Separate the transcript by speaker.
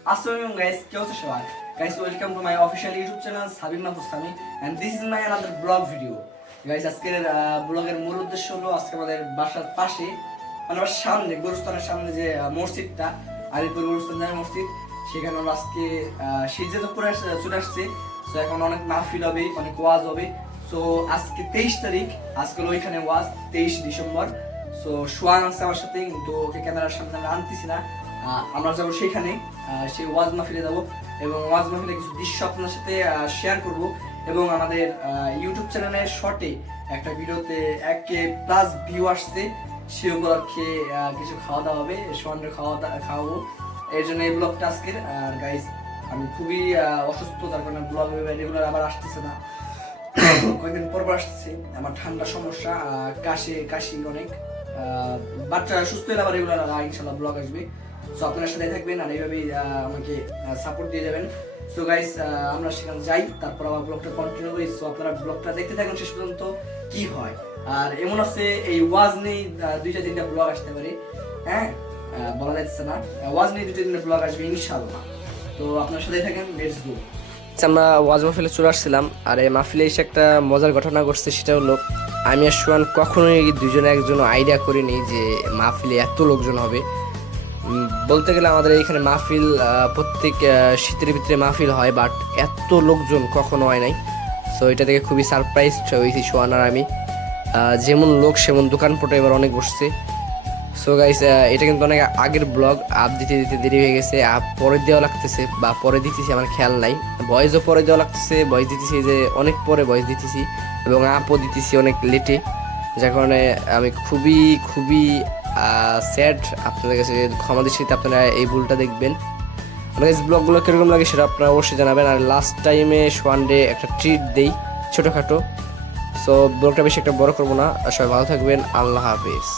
Speaker 1: Assalamualaikum guys, কি অবস্থা সবার? Guys, welcome to my official YouTube channel Sabir Mahfuz Sami this is my another blog video. Guys, আজকের ব্লগের মূল উদ্দেশ্য হলো আজকে আমাদের বাসার পাশে মানে আমার সামনে গোরস্থানের সামনে যে মসজিদটা আলিপুর গোরস্থান মসজিদ সেখানে আমরা আজকে শীত যেহেতু পরে চলে আসছে তো এখন অনেক মাহফিল হবে অনেক ওয়াজ হবে সো আজকে তেইশ তারিখ আজকে ওইখানে ওয়াজ তেইশ ডিসেম্বর সো সোয়ান আছে আমার সাথে কিন্তু ওকে ক্যামেরার সামনে আনতেছি না আমরা যাব সেখানে সেই ওয়াজ মাহফিলে যাব এবং ওয়াজ মাহফিলে কিছু দৃশ্য আপনার সাথে শেয়ার করব এবং আমাদের ইউটিউব চ্যানেলের শর্টে একটা ভিডিওতে এক কে প্লাস ভিউ আসছে। সে উপলক্ষে কিছু খাওয়া দাওয়া হবে সোয়ানের খাওয়া দাওয়া খাওয়াবো। এর জন্য এই ব্লগটা আজকের, আর গাইস আমি খুবই অসুস্থ তার কারণে ব্লগ রেগুলার আবার আসতেছে না। কয়েকদিন পর পর আসতেছে। আমার ঠান্ডা সমস্যা কাশি কাশি অনেক। আহ, বাচ্চা সুস্থ হলে আবার রেগুলার ইনশাল্লাহ ব্লগ আসবে। সো আপনারা সাথে থাকবেন আর এইভাবেই আমাকে সাপোর্ট দিয়ে যাবেন। সো গাইস আমরা সেখানে যাই তারপর আবার ব্লগটা কন্টিনিউ করি। সো আপনারা ব্লগটা দেখতে থাকুন শেষ পর্যন্ত কি হয়। আর এমন আছে এই ওয়াজ নেই দুইটা তিনটা ব্লগ আসতে পারে। হ্যাঁ? বলা যাচ্ছে না। ওয়াজ নেই দুইটা তিনটা ব্লগ আসবে ইনশাল্লাহ। তো আপনার সাথে থাকেন লেটস গো
Speaker 2: আমরা ওয়াজ মাহফিলে চলে আসছিলাম, আর এই মাহফিলে এসে একটা মজার ঘটনা ঘটছে, সেটা হলো আমি আর সোয়ান কখনোই দুজনে একজন আইডিয়া করিনি যে মাহফিলে এত লোকজন হবে। বলতে গেলে আমাদের এইখানে মাহফিল প্রত্যেক শীতের ভিতরে মাহফিল হয় বাট এত লোকজন কখনো হয় নাই। সো এটা থেকে খুবই সারপ্রাইজ হয়েছি সোয়ান আর আমি। যেমন লোক, সেমন দোকানপটে এবার অনেক বসছে। সো গাইস এটা কিন্তু অনেক আগের ব্লগ আপ দিতে দিতে দেরি হয়ে গেছে। আপ পরে দেওয়া লাগতেছে বা পরে দিতেছি, আমার খেয়াল নাই। ভয়েসও পরে দেওয়া লাগতেছে ভয়েস দিতেছি যে অনেক পরে ভয়েস দিতেছি এবং আপও দিতেছি অনেক লেটে যার কারণে আমি খুবই খুবই স্যাড আপনাদের কাছে, ক্ষমা দৃষ্টিতে আপনারা এই ভুলটা দেখবেন। মানে ব্লগগুলো কীরকম লাগে সেটা আপনারা অবশ্যই জানাবেন। আর লাস্ট টাইমে সোয়ান ডে একটা ট্রিট দেই ছোটোখাটো। সো ব্লগটা বেশি একটা বড় করব না। সবাই ভালো থাকবেন। আল্লাহ হাফিজ।